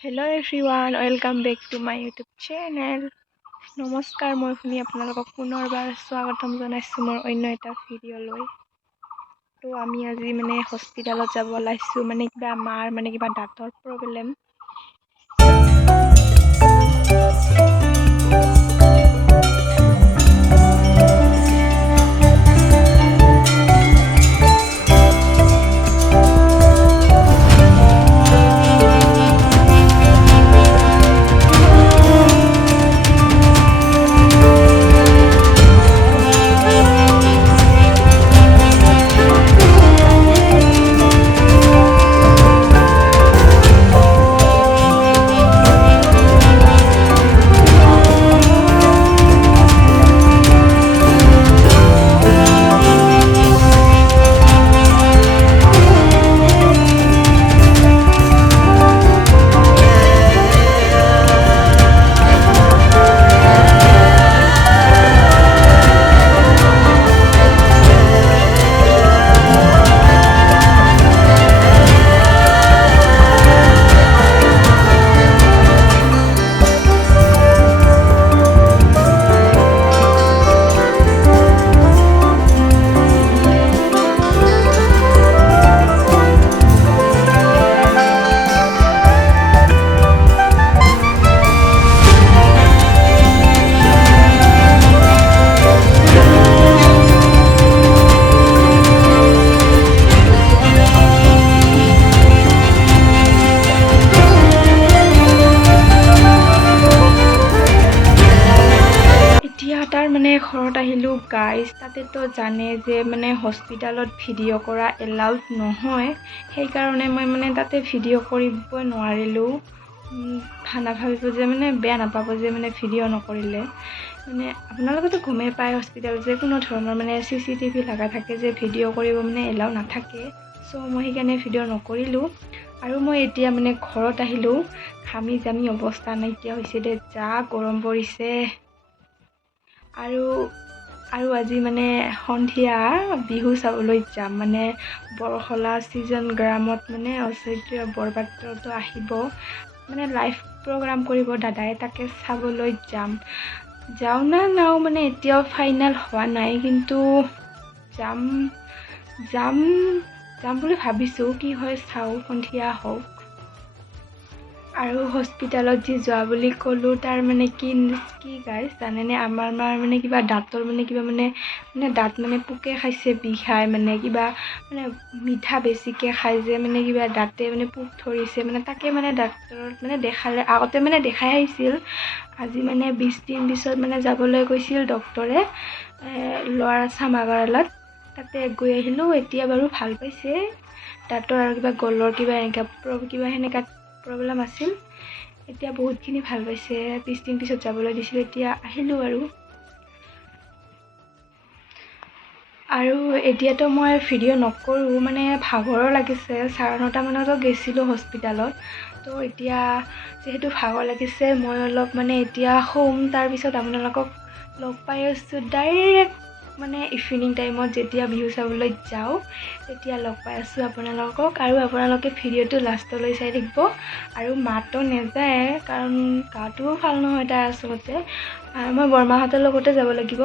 Hello' everyone, welcome back to my YouTube channel. নমস্কাৰ, মই শুনি আপোনালোকক পুনৰবাৰ স্বাগতম জনাইছোঁ মোৰ অন্য এটা ভিডিঅ'লৈ। তো আমি আজি হস্পিটেলত যাব ওলাইছোঁ, কিবা মাৰ কিবা দাঁতৰ প্ৰব্লেম। তাৰ ঘৰত আহিলোঁ গাইজ। তাতেতো জানে যে হস্পিটেলত ভিডিঅ' কৰা এলাউড নহয়, সেইকাৰণে মই তাতে ভিডিঅ' কৰিব নোৱাৰিলোঁ। নাভাবিব যে বেয়া নাপাব যে ভিডিঅ' নকৰিলে। আপোনালোকেতো গমেই পায় হস্পিটেলত যে কোনো ধৰণৰ CCTV লগা থাকে যে ভিডিঅ' কৰিব এলাউ নাথাকে। চ' মই সেইকাৰণে ভিডিঅ' নকৰিলোঁ। আৰু মই এতিয়া ঘৰত আহিলোঁ, ঘামি জামি অৱস্থা নাইকিয়া হৈছে দে, যা গৰম পৰিছে। আৰু আজি সন্ধিয়া বিহু চাবলৈ যাম। বৰখলা ছিজন গ্ৰামত ঐশ্বৰ্য বৰপাত্ৰতো আহিব, লাইভ প্ৰগ্ৰাম কৰিব দাদাই, তাকে চাবলৈ যাম। যাওঁ না নাও এতিয়াও ফাইনেল হোৱা নাই, কিন্তু যাম বুলি ভাবিছোঁ। কি হয় চাওঁ, সন্ধিয়া হওক। আৰু হস্পিটেলত যি যোৱা বুলি ক'লোঁ, তাৰ কি গাইজ জানেনে, আমাৰ মাৰ কিবা দাঁতৰ কিবা দাঁত পোকে খাইছে, বিষাই কিবা মিঠা বেছিকৈ খাই যে কিবা দাঁতে পোক ধৰিছে। তাকে ডাক্তৰত দেখালে, আগতে দেখাই আহিছিল। আজি 20 দিন পিছত যাবলৈ কৈছিল ডক্তৰে, লোৱাৰ আছাম আগাৰৱালাত। তাতে গৈ আহিলোঁ, এতিয়া বাৰু ভাল পাইছে। দাঁতৰ আৰু কিবা গলৰ কিবা সেনেকা প্ৰব্লেম আছিল, এতিয়া বহুতখিনি ভাল পাইছে। 20 দিন পিছত যাবলৈ দিছিল, এতিয়া আহিলোঁ আৰু এতিয়াতো মই ভিডিঅ' নকৰোঁ, ভাগৰো লাগিছে। 9:30 মানতো গৈছিলোঁ হস্পিটেলত। তো এতিয়া যিহেতু ভাগৰ লাগিছে, মই অলপ এতিয়া শুম। তাৰপিছত আপোনালোকক লগ পাই আছোঁ ডাইৰেক্ট ইভিনিং টাইমত, যেতিয়া বিহু চাবলৈ যাওঁ, তেতিয়া লগ পাই আছোঁ আপোনালোকক। আৰু আপোনালোকে ভিডিঅ'টো লাষ্টলৈ চাই থাকিব। আৰু মাতো নেযায়, কাৰণ গাটোও ভাল নহয় তাৰ আচলতে। মই বৰমাহঁতৰ লগতে যাব লাগিব।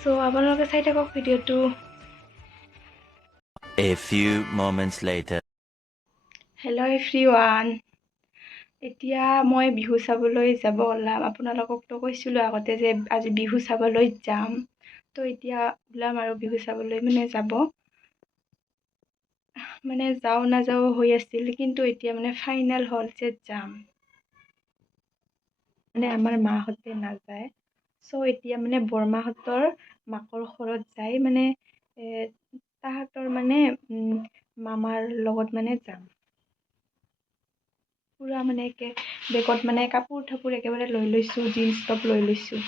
চ' আপোনালোকে চাই থাকক ভিডিঅ'টো। A few moments later. Hello' everyone, এতিয়া মই বিহু চাবলৈ যাব ওলাম। আপোনালোককতো কৈছিলোঁ আগতে যে আজি বিহু চাবলৈ যাম। তো এতিয়া ওলাম আৰু বিহু চাবলৈ যাব। যাওঁ নাযাওঁ হৈ আছিল, কিন্তু এতিয়া ফাইনেল হ'ল যে যাম। আমাৰ মাহঁতে নাযায়। চ' এতিয়া বৰমাহঁতৰ মাকৰ ঘৰত যাই তাহাঁতৰ মামাৰ লগত যাম। পুৰা বেগত কাপোৰ থাপোৰ একেবাৰে লৈ লৈছোঁ, জিন্স টপ লৈ লৈছোঁ।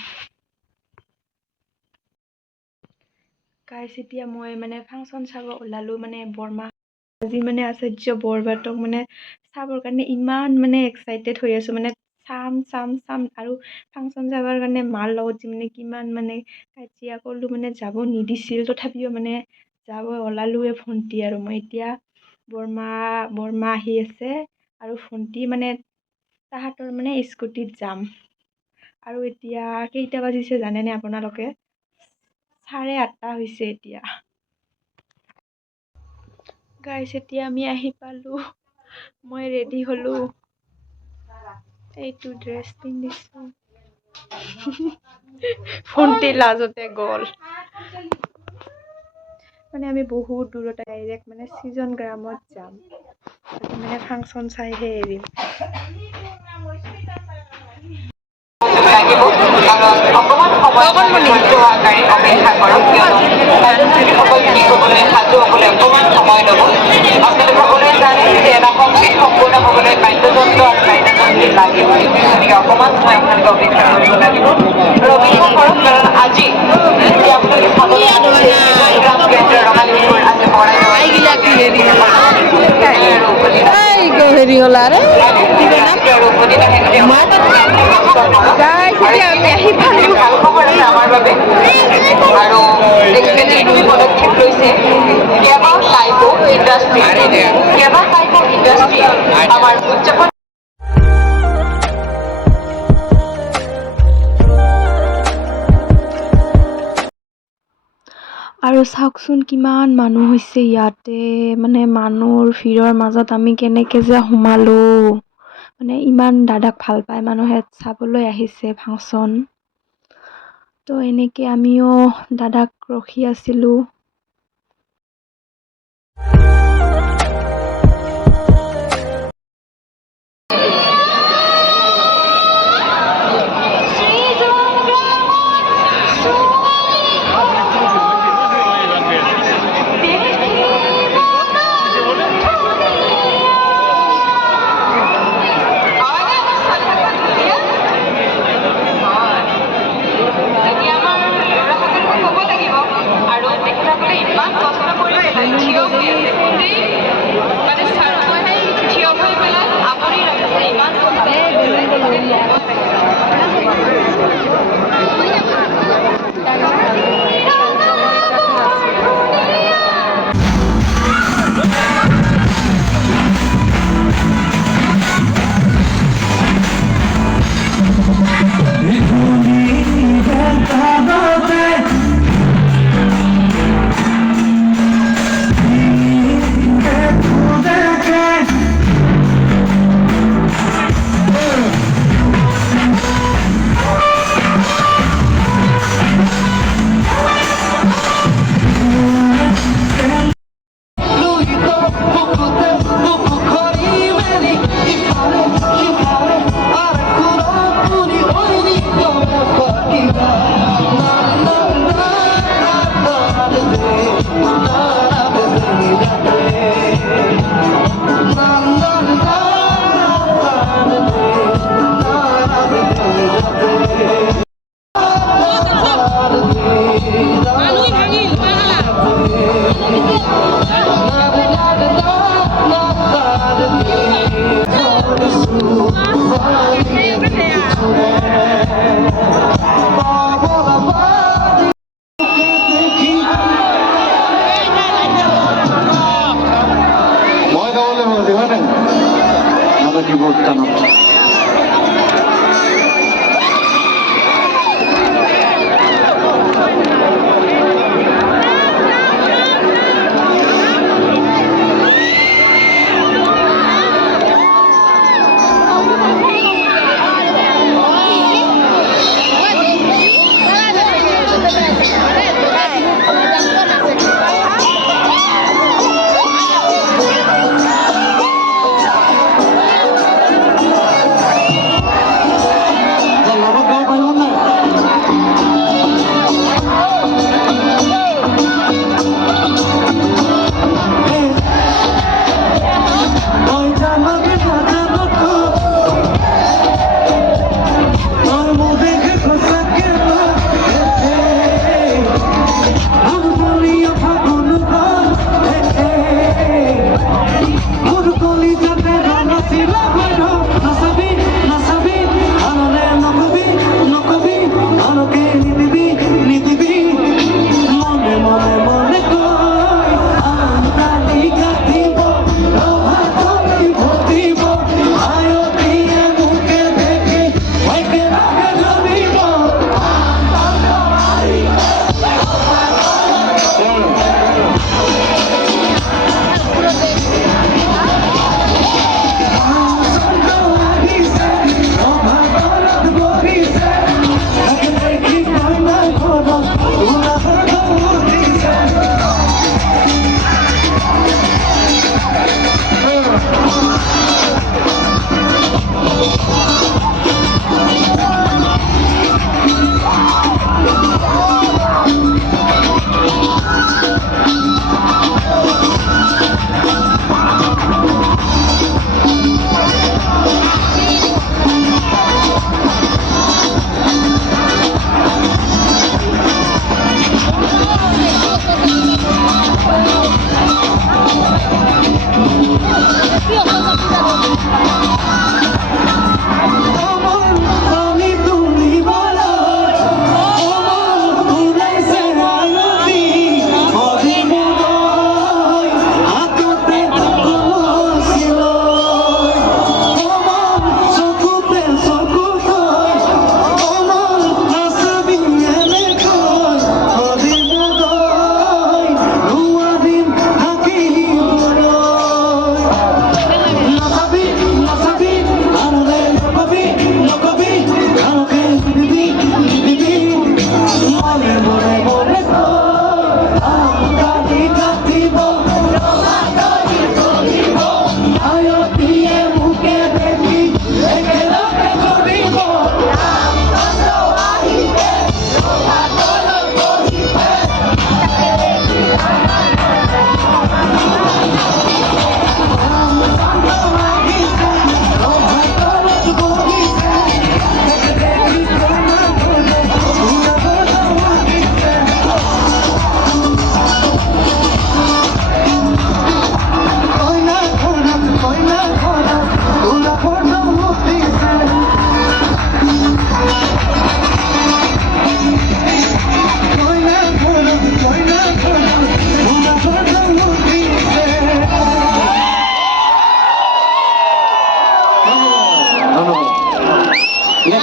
গাইজ, এতিয়া মই ফাংচন চাব ওলালোঁ। বৰমা আজি আচাৰ্য বৰপাত্ৰক চাবৰ কাৰণে ইমান এক্সাইটেড হৈ আছোঁ। চাম আৰু ফাংচন চাবৰ কাৰণে মাৰ লগত যে কিমান কাজিয়া কৰিলোঁ, যাব নিদিছিল। তথাপিও যাব ওলালোৱে ভণ্টি আৰু মই। এতিয়া বৰমা আহি আছে, আৰু ভণ্টি তাহাঁতৰ মানে স্কুটিত যাম। আৰু এতিয়া কেইটা বাজিছে জানেনে আপোনালোকে? 8:30 হৈছে এতিয়া। গাইছ এতিয়া আমি আহি পালোঁ। মই ৰেডি হ'লোঁ। এইটো ড্ৰেছ পিন্ধিছোঁ। ভণ্টি লাজতে গ'ল। মানে আমি বহুত দূৰত ডাইৰেক্ট মানে ছিজন গ্ৰামত যাম। মানে ফাংচন চাইহে এৰিম। অকমান সময় ধৈৰ্য সহকাৰে অপেক্ষা কৰক কিয়নো ছাত্ৰ-ছাত্ৰীসকল ঠিক হ'বলৈ সাজু হ'বলৈ অকমান সময় ল'ব। আপোনালোক সকলোৱে জানে যে এটা সংগীত সম্পূৰ্ণ হ'বলৈ বাদ্যযন্ত্ৰ আৰু বাদ্যযন্ত্ৰী লাগিবই। গতিকে অকমান সময় আপোনালোকে অপেক্ষা কৰিব লাগিব। আৰু অপেক্ষা কৰক কাৰণ আজি এতিয়া আপোনালোকে চাবলৈ আহিছে ছিজন গ্ৰাম কেন্দ্ৰ ৰঙালীপুৰ আজি বৰাই হেৰি হ'ল আৰু আৰু উভতি নাহে আমি আহি পালোঁ। ভাল খবৰ আছে আমাৰ বাবে আৰু এক্সিডেণ্ট পদক্ষেপ লৈছে কেৱল টাইপো ইণ্ডাষ্ট্ৰী আমাৰ উদযাপন আৰু চাওকচোন কিমান মানুহ হৈছে ইয়াতে, মানে মানুহৰ ভিৰৰ মাজত আমি কেনেকৈ যে সোমালোঁ। মানে ইমান দাদাক ভাল পায় মানুহে, চাবলৈ আহিছে ফাংচন। তো এনেকৈ আমিও দাদাক ৰখি আছিলোঁ।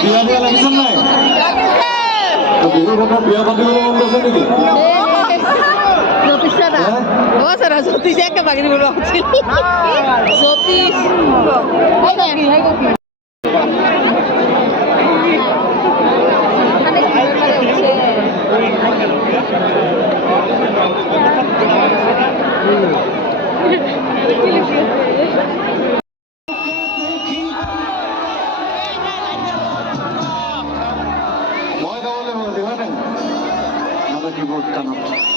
বিয়া দিয়া লাগিছে নাই বিহু বতৰ বিয়া পাতিবলৈ মন গৈছে নেকি জ্যোতিষ দাদা ও স্যার জ্যোতিষ একে বাগিনি বলবো জ্যোতিষ মই গাবলৈ হ'ল দিবা নাই কিবোৰ্ড কাণত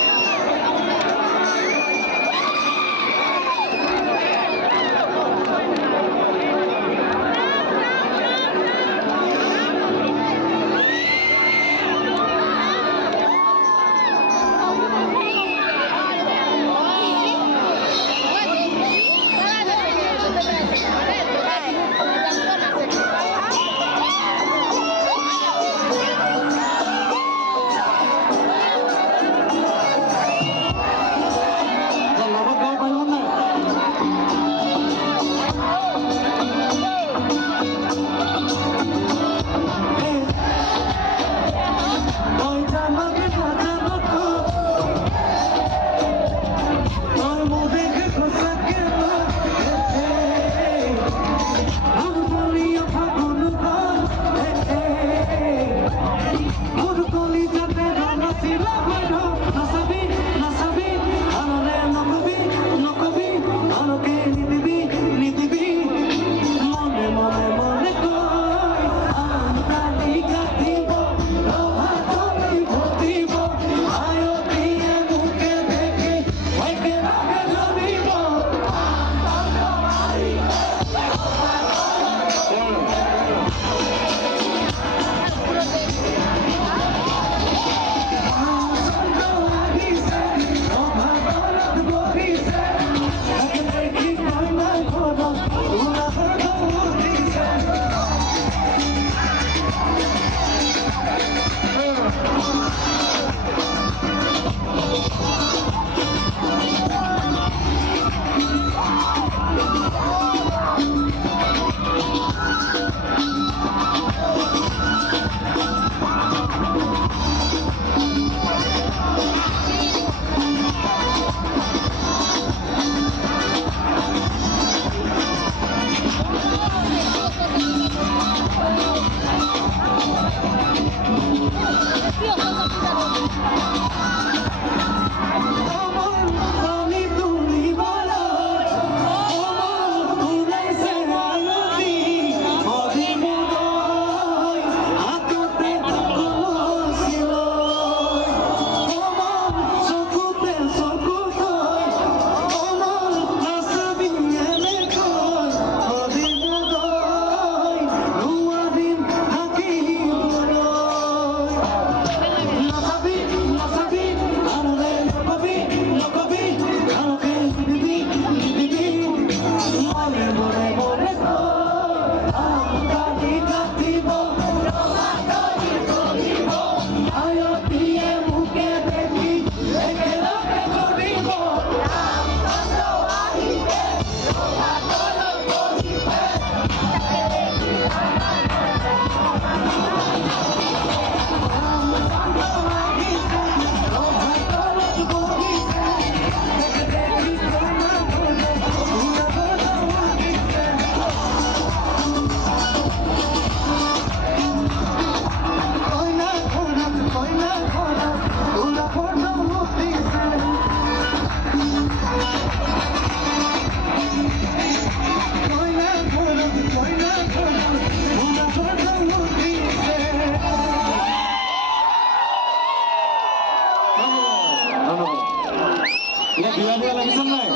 বিয়া দিয়া লাগিছে নাই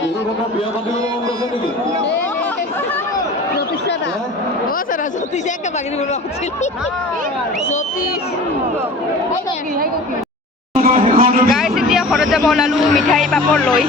বিহু বতৰ বিয়া পাতিবলৈ মন গৈছে নেকি জ্যোতিষ দাদা ও স্যাৰ জ্যোতিষ একে বাগিনি বলবো জ্যোতিষ গাইছ এতিয়া ঘৰত যাব ওলালো মিঠাই পাপৰ লৈ